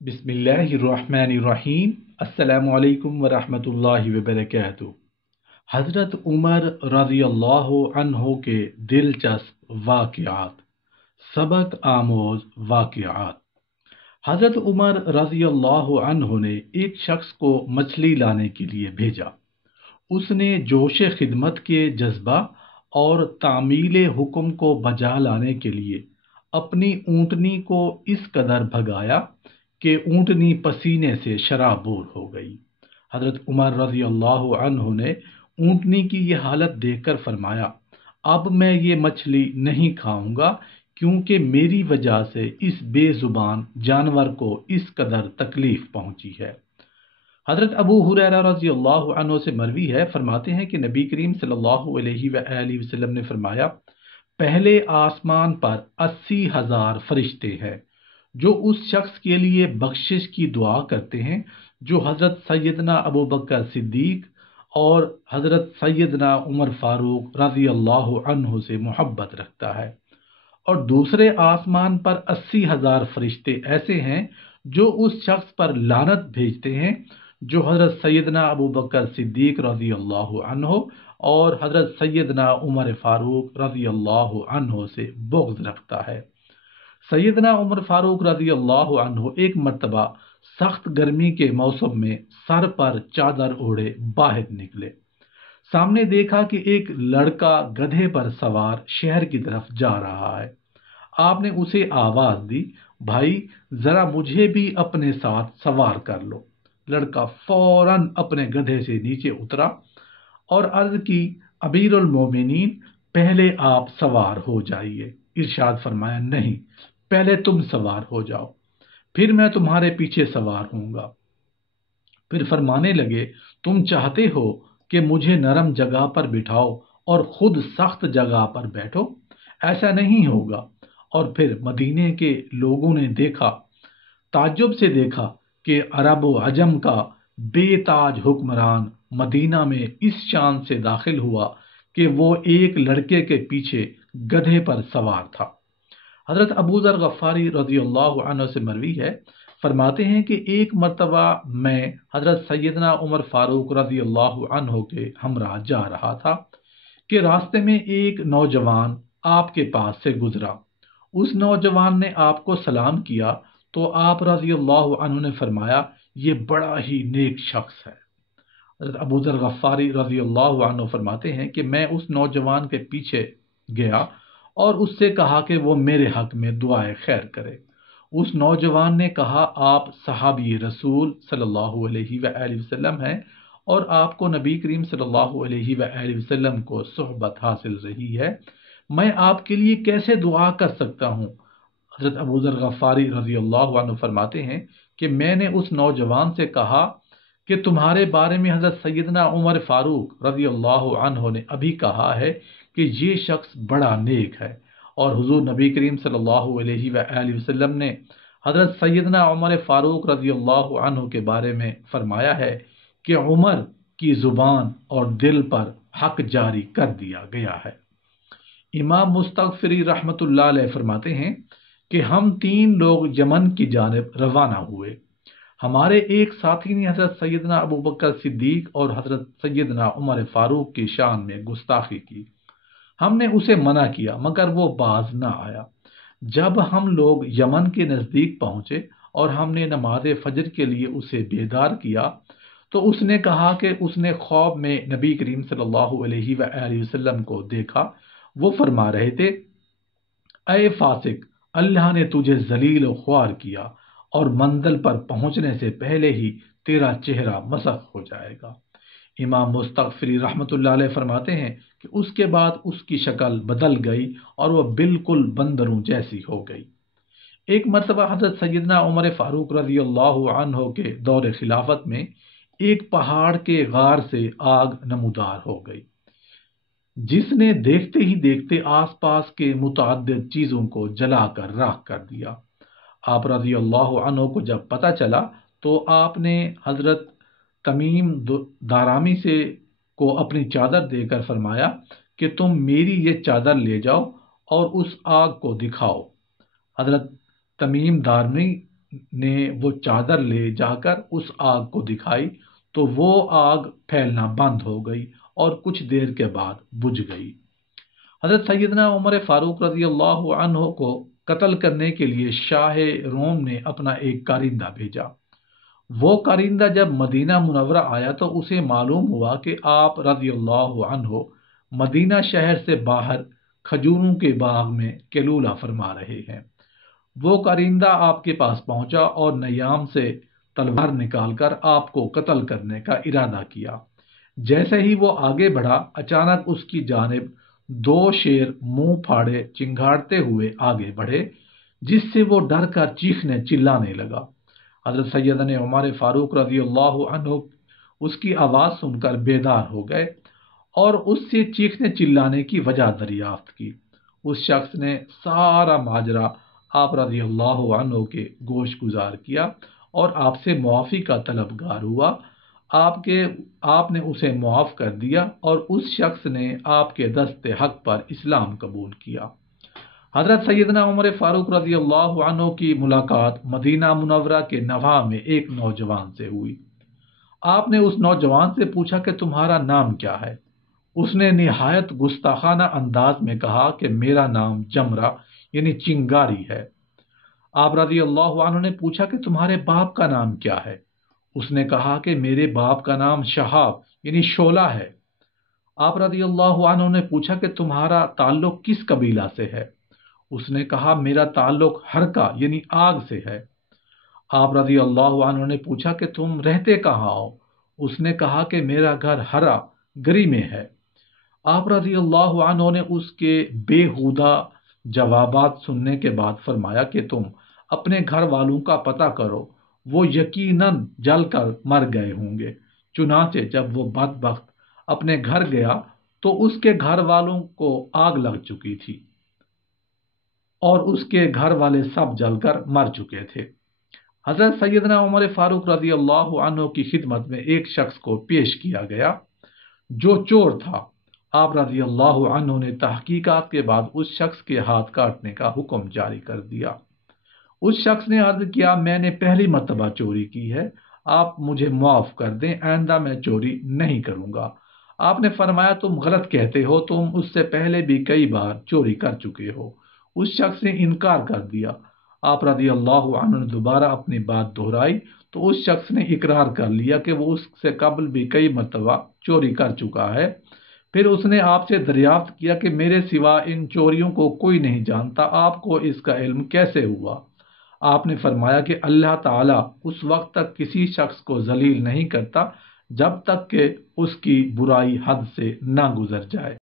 बिस्मिल्लाहिर्रहमानिर्रहीम। अस्सलामु अलैकुम वरहमतुल्लाहि वबरकातुहू। हज़रत उमर रज़ी अल्लाह अन्हो के दिलचस्प वाक़यात, सबक आमोज वाक़यात। हज़रत उमर रज़ी अल्लाह अन्हो ने एक शख्स को मछली लाने के लिए भेजा। उसने जोश खिदमत के जज्बा और तामील हुक्म को बजा लाने के लिए अपनी ऊँटनी को इस कदर भगाया कि ऊँटनी पसीने से शराबोर हो गई। हज़रत उमर रज़ी अल्लाह अन्हु ने ऊँटनी की ये हालत देखकर फरमाया, अब मैं ये मछली नहीं खाऊंगा, क्योंकि मेरी वजह से इस बेजुबान जानवर को इस कदर तकलीफ पहुंची है। हज़रत अबू हुरैरा रज़ी अल्लाह अन्हु से मरवी है, फरमाते हैं कि नबी करीम सल्लल्लाहु अलैहि वसल्लम ने फरमाया, पहले आसमान पर 80,000 फरिश्ते हैं जो उस शख्स के लिए बख्शिश की दुआ करते हैं जो हज़रत सैयदना अबू बकर सिद्दीक और हज़रत सैयदना उमर फारूक रज़ी अल्लाह अन्हु से मोहब्बत रखता है। और दूसरे आसमान पर 80,000 फरिश्ते ऐसे हैं जो उस शख्स पर लानत भेजते हैं जो हज़रत सैयदना अबू बकर सिद्दीक रज़ी अल्लाह अन्हु और हज़रत सैयदना उमर फारूक रज़ी अल्लाह अन्हु से बुग़्ज़ रखता है। सैयदना उमर फारूक रज़ी अल्लाह अन्हु एक मर्तबा सख्त गर्मी के मौसम में सर पर चादर ओढ़े बाहर निकले। सामने देखा कि एक लड़का गधे पर सवार शहर की तरफ जा रहा है। आपने उसे आवाज दी, भाई जरा मुझे भी अपने साथ सवार कर लो। लड़का फौरन अपने गधे से नीचे उतरा और अर्ज की, अमीरुल मोमिनीन, पहले आप सवार हो जाइए। इरशाद फरमाया, नहीं, पहले तुम सवार हो जाओ, फिर मैं तुम्हारे पीछे सवार होऊंगा। फिर फरमाने लगे, तुम चाहते हो कि मुझे नरम जगह पर बिठाओ और खुद सख्त जगह पर बैठो? ऐसा नहीं होगा। और फिर मदीने के लोगों ने ताज्जुब से देखा कि अरब व अजम का बेताज हुक्मरान मदीना में इस शान से दाखिल हुआ कि वो एक लड़के के पीछे गधे पर सवार था। हज़रत अबू ज़र गफ़ारी रज़ी अल्लाह अन्हु से मरवी है, फरमाते हैं कि एक मर्तबा मैं हज़रत सैयदना उमर फारूक रज़ी अल्लाह अन्हु के हमरा जा रहा था कि रास्ते में एक नौजवान आपके पास से गुजरा। उस नौजवान ने आपको सलाम किया तो आप रज़ी अल्लाह अन्हु ने फरमाया, ये बड़ा ही नेक शख्स है। हज़रत अबू ज़र गफ़ारी रज़ी अल्लाह अन्हु फरमाते हैं कि मैं उस नौजवान के पीछे गया और उससे कहा कि वो मेरे हक में दुआए खैर करे। उस नौजवान ने कहा, आप सहाबी रसूल सल्लल्लाहु अलैहि वसल्लम हैं और आपको नबी करीम सल्लल्लाहु अलैहि वसल्लम को सोहबत हासिल रही है, मैं आपके लिए कैसे दुआ कर सकता हूँ? हज़रत अबू ज़र गफ़ारी रज़ी अल्लाह अन्हु फरमाते हैं कि मैंने उस नौजवान से कहा कि तुम्हारे बारे में हज़रत सैयदना उमर फारूक रज़ी अल्लाह अन्हु ने अभी कहा है कि ये शख्स बड़ा नेक है, और हुजूर नबी करीम सल्लल्लाहु अलैहि वसल्लम ने हज़रत सैयदना उमर फारूक रज़ी अल्लाह अन्हु के बारे में फरमाया है कि उमर की ज़ुबान और दिल पर हक जारी कर दिया गया है। इमाम मुस्तगफिरी रहमतुल्लाह अलैह फरमाते हैं कि हम 3 लोग यमन की जानिब रवाना हुए। हमारे एक साथी ने हज़रत सैयदना अबू बकर सिद्दीक और हज़रत सैयदना उमर फारूक की शान में गुस्ताखी की। हमने उसे मना किया मगर वो बाज ना आया। जब हम लोग यमन के नज़दीक पहुंचे और हमने नमाज फजर के लिए उसे बेदार किया तो उसने कहा कि उसने ख्वाब में नबी करीम सल्लल्लाहु अलैहि वसल्लम को देखा। वो फरमा रहे थे, अय फासिक, अल्लाह ने तुझे जलील व ख्वार किया और मंजिल पर पहुंचने से पहले ही तेरा चेहरा मसख हो जाएगा। इमाम मुस्तगफिरी रहमतुल्लाह अलैह फरमाते हैं कि उसके बाद उसकी शक्ल बदल गई और वह बिल्कुल बंदरों जैसी हो गई। एक मरतबा हज़रत सैयदना उमर फारूक रज़ी अल्लाह अन्हु के दौर खिलाफत में एक पहाड़ के गार से आग नमूदार हो गई, जिसने देखते ही देखते आसपास के मुतअद्दिद चीज़ों को जलाकर राख कर दिया। आप रज़ी अल्लाह अन्हु को जब पता चला तो आपने हज़रत तमीम दारामी से को अपनी चादर देकर फरमाया कि तुम मेरी ये चादर ले जाओ और उस आग को दिखाओ। हज़रत तमीम दारामी نے وہ چادر لے جا کر اس آگ کو دکھائی تو وہ آگ پھیلنا بند ہو گئی اور کچھ دیر کے بعد بجھ گئی۔ حضرت سیدنا عمر فاروق رضی اللہ عنہ کو قتل کرنے کے لیے شاہ روم نے اپنا ایک کارندہ بھیجا۔ وہ کارندہ جب مدینہ منورہ آیا تو اسے معلوم ہوا کہ آپ رضی اللہ عنہ مدینہ شہر سے باہر کھجوروں کے باغ میں کیلولہ فرما رہے ہیں۔ وہ کارندہ آپ کے پاس پہنچا اور نیام سے تلوار نکال کر آپ کو قتل کرنے کا ارادہ کیا۔ جیسے ہی وہ آگے بڑھا، اچانک اس کی جانب دو شیر منہ پھاڑے چنگھاڑتے ہوئے آگے بڑھے، جس سے وہ ڈر کر چیخنے چلانے لگا۔ حضرت سیدنا عمر فاروق رضی اللہ عنہ اس کی آواز سن کر بیدار ہو گئے اور اس سے چیخنے چلانے کی وجہ دریافت کی۔ اس شخص نے سارا ماجرا آپ رضی اللہ عنہ کے گوش گزار کیا اور آپ سے معافی کا طلبگار ہوا۔ آپ نے اسے معاف کر دیا اور اس شخص نے آپ کے دست حق پر اسلام قبول کیا۔ حضرت سیدنا عمر فاروق رضی اللہ عنہ کی ملاقات مدینہ منورہ کے نواح میں ایک نوجوان سے ہوئی۔ آپ نے اس نوجوان سے پوچھا کہ تمہارا نام کیا ہے؟ اس نے نہایت گستاخانہ انداز میں کہا کہ میرا نام جمرہ یعنی چنگاری ہے۔ آپ رضی اللہ عنہ نے پوچھا کہ تمہارے باپ کا نام کیا ہے؟ اس نے کہا کہ میرے باپ کا نام شہاب یعنی شعلہ ہے۔ آپ رضی اللہ عنہ نے پوچھا کہ تمہارا تعلق کس قبیلہ سے ہے؟ اس نے کہا میرا تعلق حرکہ یعنی آگ سے ہے۔ آپ رضی اللہ عنہ نے پوچھا کہ تم رہتے کہاں ہو؟ اس نے کہا کہ میرا گھر ہرا گری میں ہے۔ آپ رضی اللہ عنہ نے اس کے بے ہودہ جوابات سننے کے بعد فرمایا کہ تم اپنے گھر والوں کا پتہ کرو، وہ یقیناً جل کر مر گئے ہوں گے۔ چنانچہ جب وہ بدبخت اپنے گھر گیا تو اس کے گھر والوں کو آگ لگ چکی تھی اور اس کے گھر والے سب جل کر مر چکے تھے۔ حضرت سیدنا عمر فاروق رضی اللہ عنہ کی خدمت میں ایک شخص کو پیش کیا گیا جو چور تھا۔ آپ رضی اللہ عنہ نے تحقیقات کے بعد اس شخص کے ہاتھ کاٹنے کا حکم جاری کر دیا۔ اس شخص نے عرض کیا میں نے پہلی مرتبہ چوری کی ہے، آپ مجھے معاف کر دیں، آئندہ میں چوری نہیں کروں گا۔ آپ نے فرمایا تم غلط کہتے ہو، تم اس سے پہلے بھی کئی بار چوری کر چکے ہو۔ اس شخص نے انکار کر دیا۔ آپ رضی اللہ عنہ نے دوبارہ اپنی بات دہرائی تو اس شخص نے اقرار کر لیا کہ وہ اس سے قبل بھی کئی مرتبہ چوری کر چکا ہے۔ پھر اس نے آپ سے دریافت کیا کہ میرے سوا ان چوریوں کو کوئی نہیں جانتا، آپ کو اس کا علم کیسے ہوا؟ آپ نے فرمایا کہ اللہ تعالیٰ اس وقت تک کسی شخص کو ذلیل نہیں کرتا جب تک کہ اس کی برائی حد سے نہ گزر جائے۔